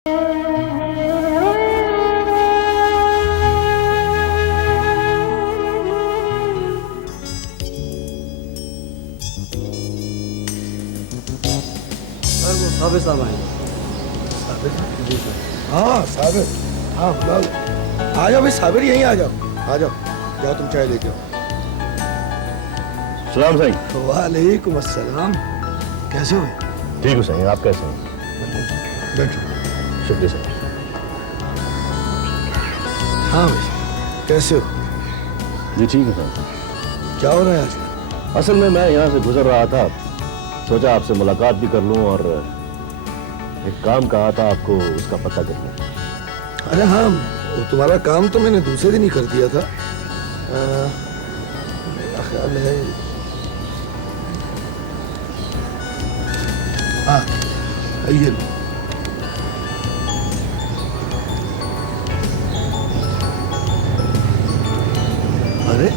Sir वो साबिर साहब आए। साबिर? जी सर। हाँ साबिर, हाँ बुलाओ। आ जाओ भाई साबिर, यहीं आ जाओ, आ जाओ, जाओ तुम चाय लेके आओ। सलाम साईं। वालेकुम अस्सलाम। कैसे हो? ठीक हो साईं, आप कैसे हैं? बैठो। शुक्रिया साईं। हाँ भाई, कैसे हो? जी ठीक है साईं। क्या हो रहा है आज? असल में मैं यहाँ से गुजर रहा था, सोचा आपसे मुलाकात भी कर लूँ और एक काम कहा था आपको, उसका पता कर लूँ। अरे हाँ, वो तुम्हारा काम तो मैंने दूसरे दिन ही कर दिया था। मेरा ख्याल है हाँ, ये लो। अरे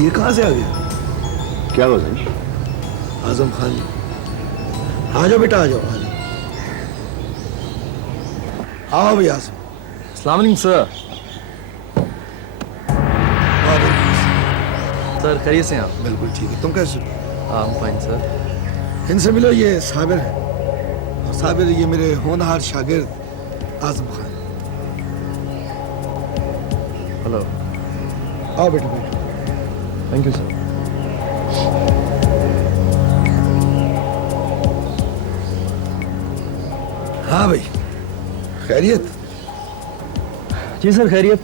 ये कहाँ से आ गया? क्या हुआ साईं? आजम खान। आ जाओ बेटा, आ जाओ, आ जाओ। आओ भाई आजम। अस्सलाम वालेकुम सर। सर खैरियत से हैं आप? बिल्कुल ठीक है, तुम कैसे हो? हाँ फाइन सर। इनसे मिलो, ये साबिर है। साबिर ये मेरे होनहार शागिर्द आजम खान। हेलो। आओ बेटा बैठो। Thank you sir. हाँ भाई, खैरियत? जी सर खैरियत।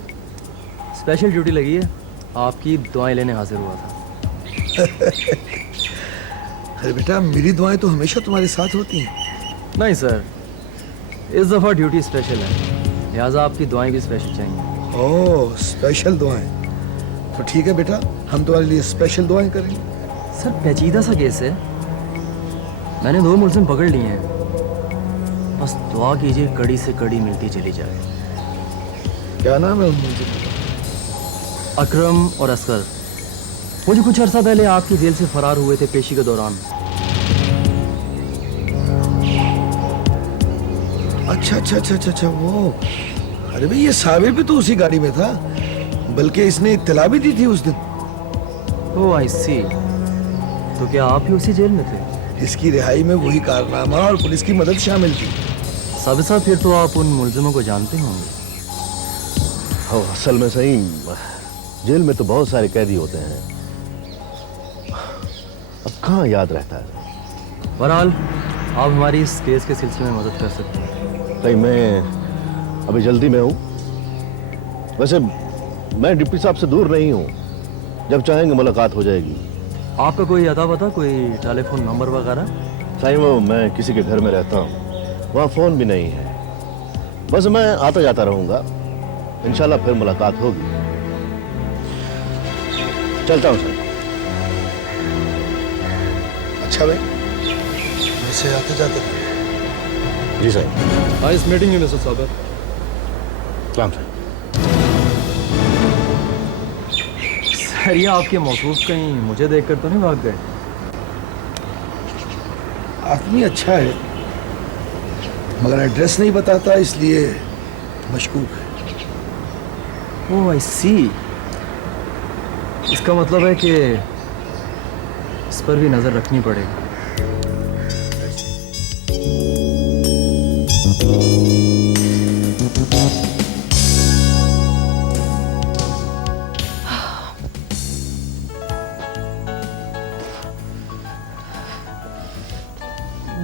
स्पेशल ड्यूटी लगी है, आपकी दुआएं लेने हाजिर हुआ था। अरे बेटा, मेरी दुआएं तो हमेशा तुम्हारे साथ होती हैं। नहीं सर, इस दफ़ा ड्यूटी स्पेशल है, लिहाजा आपकी दुआएं भी स्पेशल चाहिए। ओह स्पेशल दुआएं, तो ठीक है बेटा, हम तुम्हारे लिए स्पेशल दुआएं करेंगे। सर पेचीदा सा केस है, मैंने 2 मुलजिम पकड़ लिए हैं, बस दुआ कीजिए कड़ी से कड़ी मिलती चली जाए। क्या नाम है उन मुलजिम? अकरम और असगर। वो जो कुछ अर्सा पहले आपकी जेल से फरार हुए थे पेशी के दौरान। अच्छा अच्छा अच्छा अच्छा अच्छा, वो। अरे भाई ये साबिर भी तो उसी गाड़ी में था, बल्कि इसने इत्तला भी दी थी उस दिन। ओह आई सी। तो क्या आप भी उसी जेल में थे? इसकी रिहाई में वही कारनामा और पुलिस की मदद शामिल थी। साबिर साहब फिर तो आप उन मुलजिमों को जानते होंगे। हाँ, असल में सही जेल में तो बहुत सारे कैदी होते हैं, अब कहाँ याद रहता है। बहरहाल आप हमारी इस केस के सिलसिले में मदद कर सकते हैं। सही मैं अभी जल्दी में हूँ, वैसे मैं डिप्टी साहब से दूर नहीं हूँ, जब चाहेंगे मुलाकात हो जाएगी। आपका कोई अता पता, कोई टेलीफोन नंबर वगैरह? सही वो मैं किसी के घर में रहता हूँ, वहाँ फ़ोन भी नहीं है, बस मैं आता जाता रहूँगा, इंशाल्लाह फिर मुलाकात होगी। चलता हूँ सर। अच्छा भाई, वैसे आते जाते थे। जी sir. Nice meeting you mister Sabir. सलाम सर। सर ये आपके मौसूफ कहीं मुझे देखकर तो नहीं भाग गए? आदमी अच्छा है, मगर एड्रेस नहीं बताता, इसलिए मशकूक है। ओह आई सी। इसका मतलब है कि इस पर भी नजर रखनी पड़ेगी।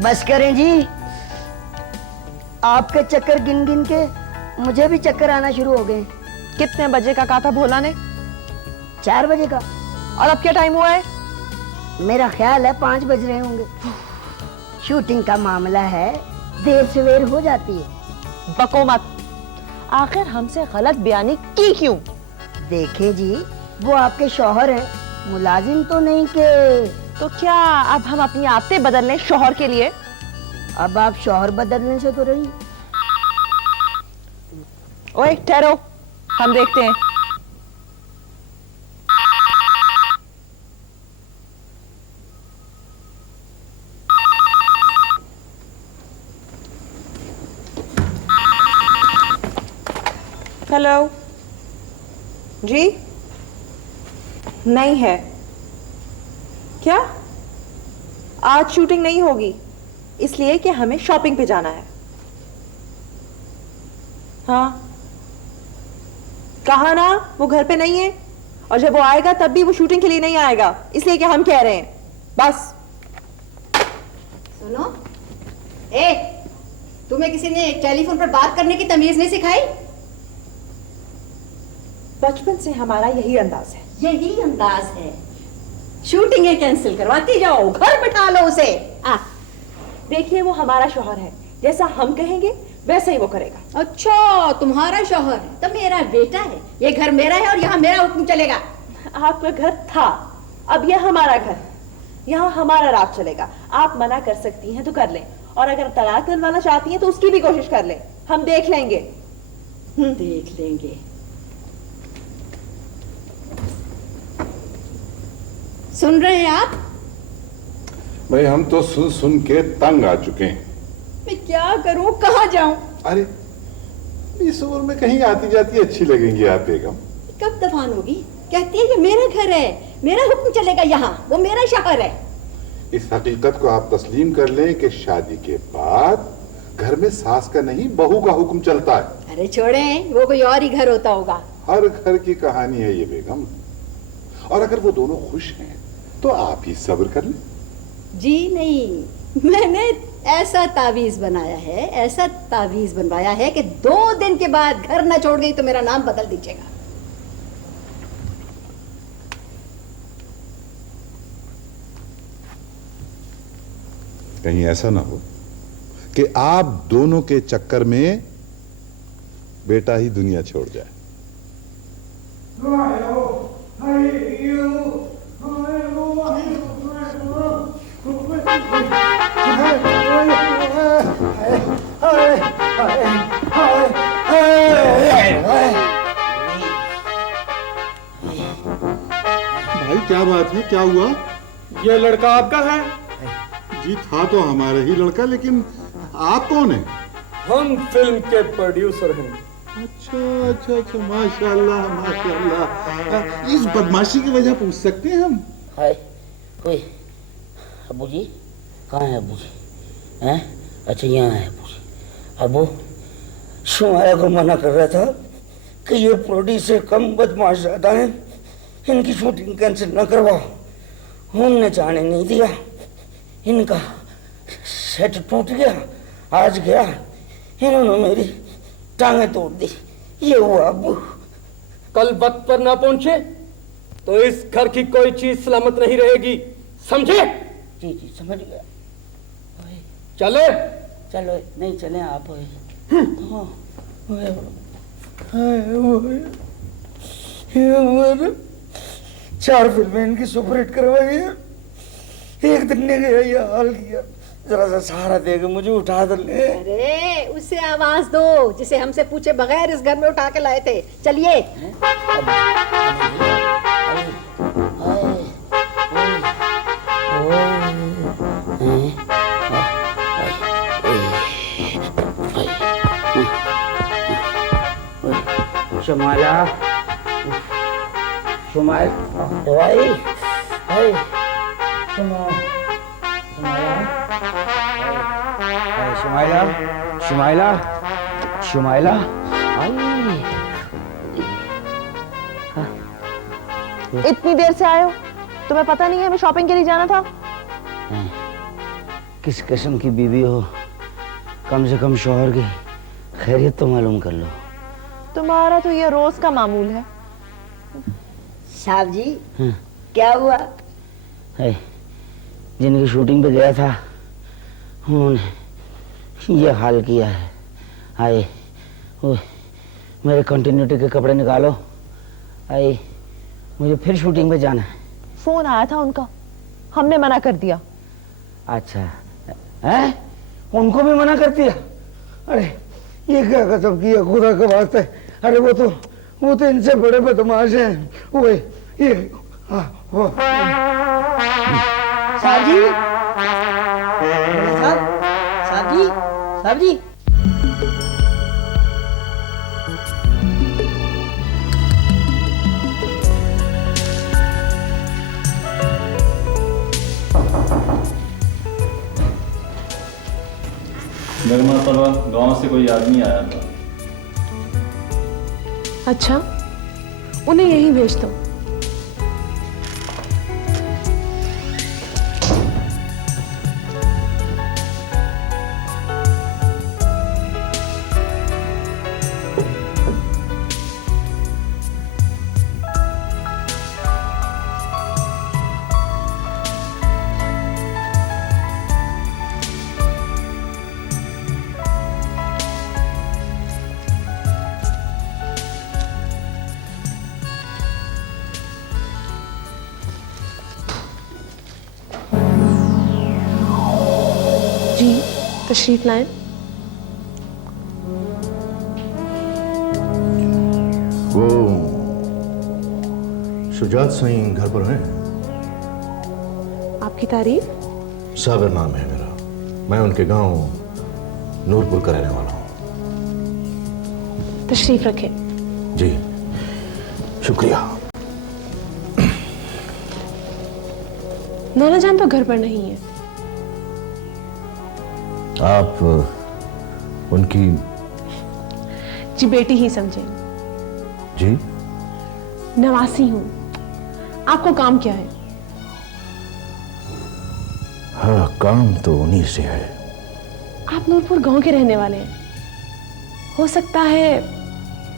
बस करें जी, आपके चक्कर गिन गिन के मुझे भी चक्कर आना शुरू हो गए। कितने बजे का कहा था भोला ने? 4 बजे का। और अब क्या टाइम हुआ है? मेरा ख्याल है 5 बज रहे होंगे। शूटिंग का मामला है, देर सवेर हो जाती है। बको मत, आखिर हमसे गलत बयानी की क्यों? देखे जी, वो आपके शौहर हैं, मुलाजिम तो नहीं के। तो क्या अब हम अपनी आदतें बदल लें शौहर के लिए? अब आप शौहर बदलने से तो रही। ओए ठहरो, हम देखते हैं। हेलो जी, नहीं है क्या? आज शूटिंग नहीं होगी इसलिए कि हमें शॉपिंग पे जाना है। हाँ, कहा ना वो घर पे नहीं है, और जब वो आएगा तब भी वो शूटिंग के लिए नहीं आएगा, इसलिए कि हम कह रहे हैं। बस सुनो, तुम्हें किसी ने टेलीफोन पर बात करने की तमीज नहीं सिखाई? बचपन से हमारा यही अंदाज है। यही अंदाज है, शूटिंगें कैंसिल करवाती जाओ, घर बिठा लो उसे। देखिए वो हमारा शौहर है, जैसा हम कहेंगे वैसा ही वो करेगा। अच्छा, तुम्हारा शौहर है तो मेरा बेटा है, ये घर मेरा है और यहाँ मेरा हुक्म चलेगा। आपका घर था, अब यह हमारा घर, यहाँ हमारा राज चलेगा। आप मना कर सकती हैं तो कर लें, और अगर तलाक दिलवाना चाहती हैं तो उसकी भी कोशिश कर लें, हम देख लेंगे। देख लेंगे। सुन रहे हैं आप? भाई हम तो सुन सुन के तंग आ चुके हैं। मैं क्या करूं, कहाँ जाऊं? अरे इस उम्र में कहीं आती जाती अच्छी लगेंगी आप बेगम। कब दफान होगी? कहती है ये मेरा घर है, मेरा हुक्म चलेगा यहाँ, वो मेरा शहर है। इस हकीकत को आप तस्लीम कर लें कि शादी के बाद घर में सास का नहीं बहू का हुक्म चलता है। अरे छोड़ें, वो कोई और ही घर होता होगा। हर घर की कहानी है ये बेगम, और अगर वो दोनों खुश हैं तो आप ही सब्र कर लें। जी नहीं, मैंने ऐसा तावीज बनाया है, ऐसा तावीज बनवाया है कि 2 दिन के बाद घर न छोड़ गई तो मेरा नाम बदल दीजिएगा। कहीं ऐसा ना हो कि आप दोनों के चक्कर में बेटा ही दुनिया छोड़ जाए। भाई क्या बात है, क्या हुआ? ये लड़का आपका है? जी था तो हमारा ही लड़का, लेकिन आप कौन है? हम फिल्म के प्रोड्यूसर हैं। अच्छा अच्छा अच्छा, माशाल्लाह माशाल्लाह। इस बदमाशी की वजह पूछ सकते हैं हम? हाय, ओए, अबू जी कहाँ है? अबू जी हैं? अच्छा यहाँ है अबू जी। अबू शुमाया को मना कर रहा था कि ये प्रोड्यूसर कम बदमाश ज्यादा हैं, इनकी शूटिंग कैंसिल न करवाओ। उनने जाने नहीं दिया, इनका सेट टूट गया। आज गया, इन्होंने मेरी टांगें तोड़ दी। ये हुआ अबू। कल वक्त पर ना पहुंचे तो इस घर की कोई चीज सलामत नहीं रहेगी, समझे? जी जी समझ गया। चले? चलो नहीं चले आप। चार फिल्में इनकी सुपरहिट करवाई है, एक दिन ने गया ये हाल किया। जरा सा सहारा देगा मुझे, उठा दो। अरे उसे आवाज दो जिसे हमसे पूछे बगैर इस घर में उठा के लाए थे। चलिए। शुमाला, शुमाल, दवाई, शुमाइला, शुमाइला, शुमाइला, इतनी देर से आए हो, तुम्हें पता नहीं है हमें शॉपिंग के लिए जाना था? किस किस्म की बीवी हो, कम से कम शौहर की खैरियत तो मालूम कर लो। तुम्हारा तो ये रोज का मामूल है। साहब जी क्या हुआ? जिनकी शूटिंग पे गया था उन्होंने ये हाल किया है। आए मेरे कंटिन्यूटी के कपड़े निकालो। आए मुझे फिर शूटिंग पे जाना है। फोन आया था उनका, हमने मना कर दिया। अच्छा है, उनको भी मना कर दिया? अरे ये क्या गजब किया खुदा का वास्ते। अरे वो तो इनसे बड़े बदमाश हैं। वो ये वो साहब जी, साहब जी, साहब जी। परवा गांव से कोई आदमी आया था। अच्छा, उन्हें यहीं भेज दो। जी, तशरीफ लाएं। वो शुजात सिंह घर पर हैं? आपकी तारीफ? साबिर नाम है मेरा। मैं उनके गांव नूरपुर का रहने वाला हूँ। तशरीफ रखें। जी शुक्रिया। नाना जान तो घर पर नहीं है। आप उनकी जी बेटी ही समझे। जी नवासी हूं। आपको काम क्या है? हाँ, काम तो उन्हीं से है। आप नूरपुर गांव के रहने वाले हैं। हो सकता है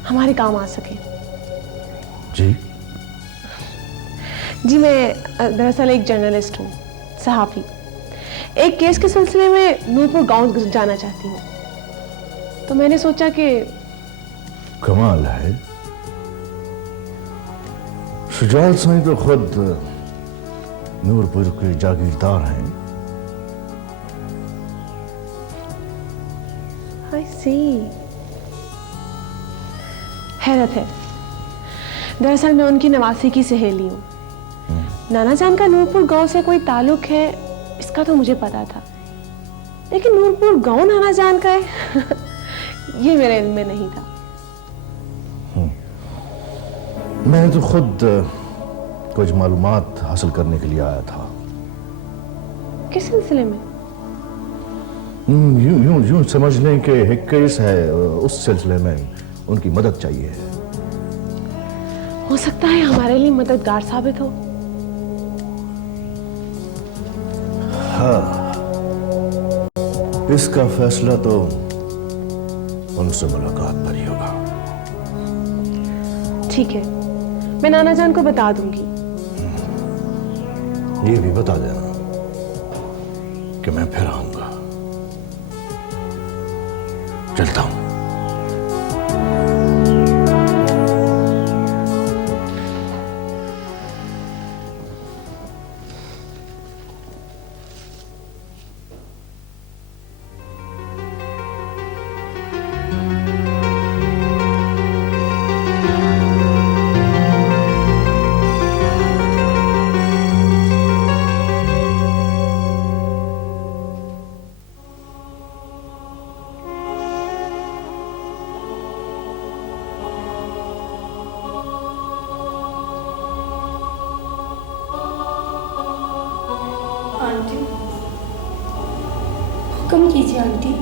हमारे काम आ सके। जी जी, मैं दरअसल एक जर्नलिस्ट हूँ, सहाफी। एक केस के सिलसिले में नूरपुर गांव जाना चाहती हूँ, तो मैंने सोचा कि कमाल है, शुजात सिंह तो खुद नूरपुर के जागीरदार हैं। आई सी। हैरत है, दरअसल मैं उनकी नवासी की सहेली हूँ। नाना जान का नूरपुर गांव से कोई ताल्लुक है इसका तो मुझे पता था, लेकिन नूरपुर गांव नाना जान का है ये मेरे इल्म में नहीं था। मैं तो खुद कुछ मालूमात हासिल करने के लिए आया था। किस सिलसिले में? यूं यूं यूं समझ लें कि एक केस है, उस सिलसिले में उनकी मदद चाहिए। हो सकता है हमारे लिए मददगार साबित हो। हाँ, इसका फैसला तो उनसे मुलाकात पर ही होगा। ठीक है, मैं नाना जान को बता दूंगी। ये भी बता देना कि मैं फिर आऊंगा। चलता हूं। आंटी, हुक्म कीजिए आंटी।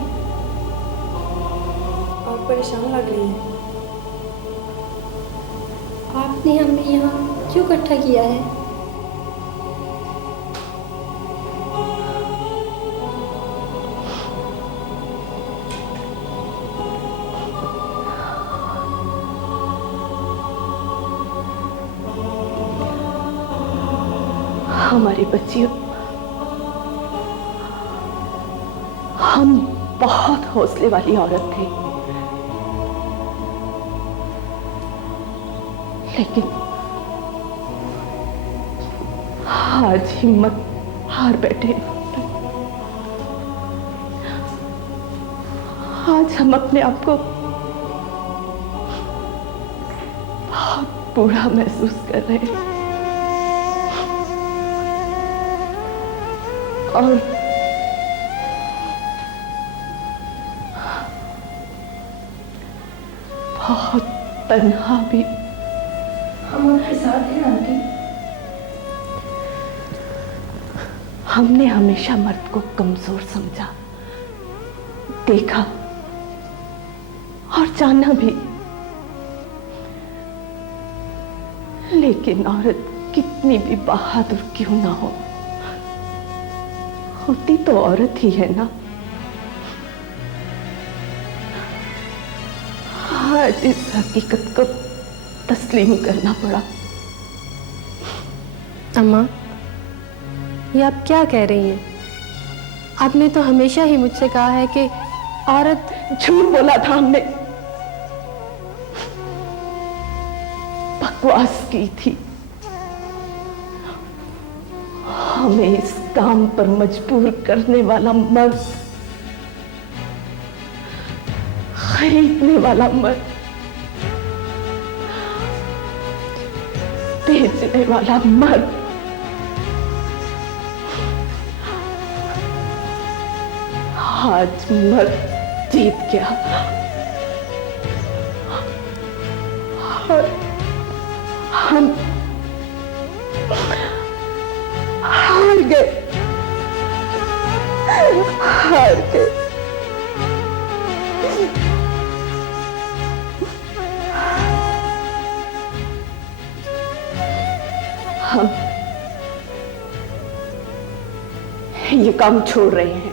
आप परेशान लग रही हैं। आपने हमें यहाँ क्यों इकट्ठा किया है? हमारी बच्चियों, हम बहुत हौसले वाली औरत थे, लेकिन आज हिम्मत हार बैठे। आज हम अपने आप को बहुत बुरा महसूस कर रहे हैं और बहुत तन्हा भी। हम आपके साथ हैं आंटी। हमने हमेशा मर्द को कमजोर समझा, देखा और जाना भी। लेकिन औरत कितनी भी बहादुर क्यों ना हो, होती तो औरत ही है ना। आज इस हकीकत को तस्लीम करना पड़ा। अम्मा, ये आप क्या कह रही हैं? आपने तो हमेशा ही मुझसे कहा है कि औरत। झूठ बोला था हमने, बकवास की थी। हमें इस काम पर मजबूर करने वाला मर्द, खरीदने वाला मर्द, बेचने वाला मर्द, आज मर्द जीत गया और हम हार गए, हार गए। हम ये काम छोड़ रहे हैं।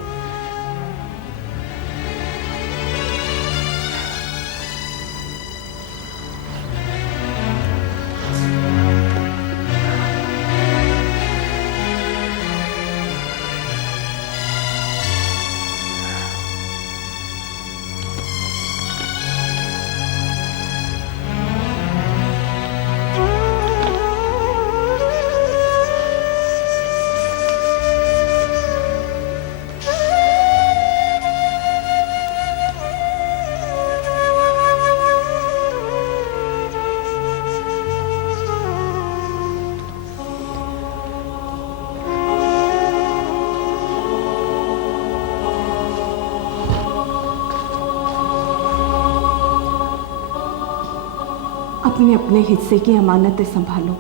अपने अपने हिस्से की अमानतें संभालो,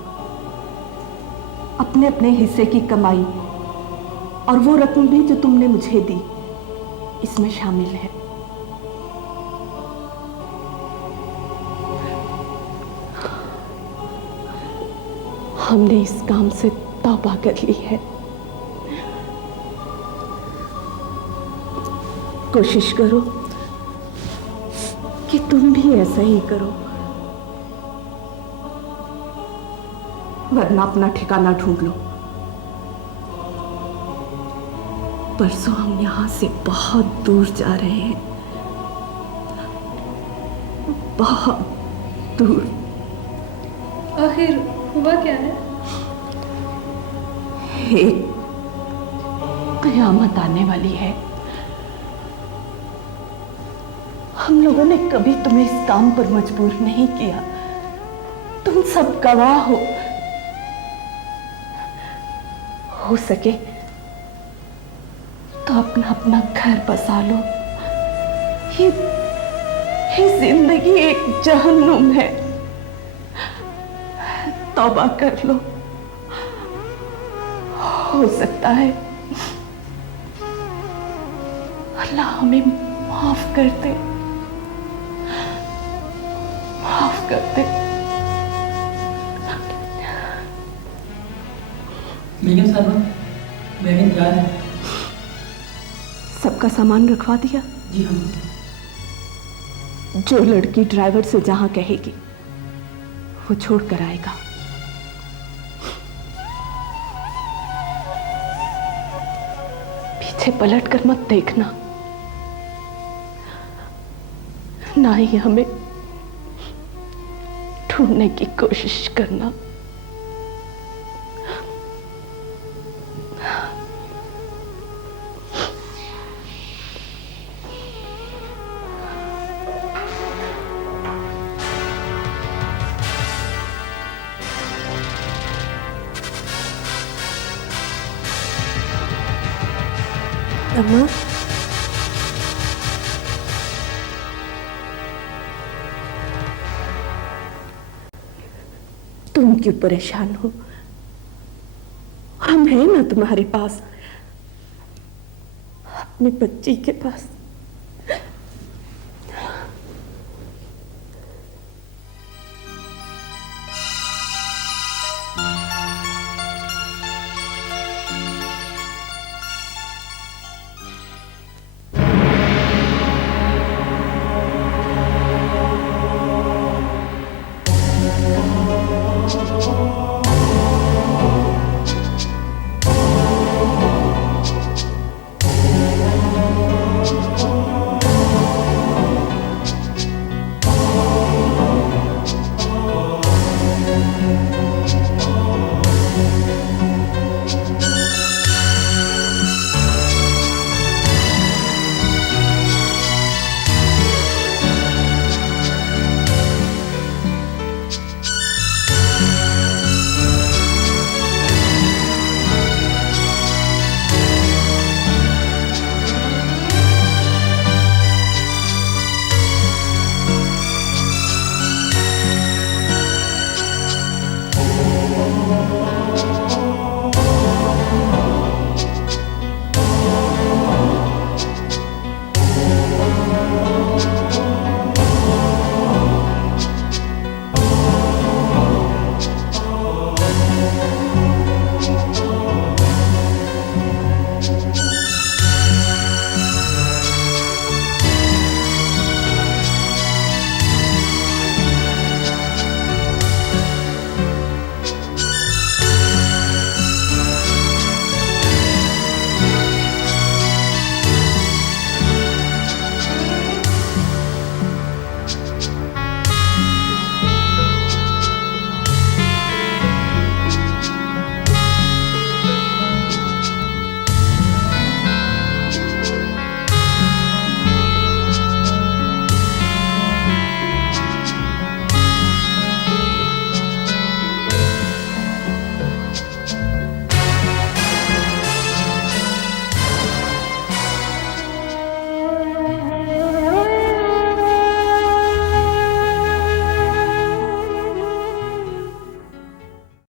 अपने अपने हिस्से की कमाई और वो रकम भी जो तुमने मुझे दी इसमें शामिल है। हमने इस काम से तौबा कर ली है। कोशिश करो कि तुम भी ऐसा ही करो, वरना अपना ठिकाना ढूंढ लो। परसों हम यहां से बहुत दूर जा रहे हैं, बहुत दूर। आखिर हुआ क्या है? एक कयामत आने वाली है। हम लोगों ने कभी तुम्हें इस काम पर मजबूर नहीं किया, तुम सब गवाह हो सके तो अपना अपना घर बसा लो। ये जिंदगी एक जहन्नुम है, तौबा कर लो। हो सकता है अल्लाह हमें माफ कर दे, माफ कर दे। बेगम साहबा, बेगम क्या है? सबका सामान रखवा दिया? जी हाँ। जो लड़की ड्राइवर से जहां कहेगी वो छोड़ कर आएगा। पीछे पलट कर मत देखना, ना ही हमें ढूंढने की कोशिश करना। अम्मा, तुम क्यों परेशान हो? हम हैं ना तुम्हारे पास, अपने बच्ची के पास।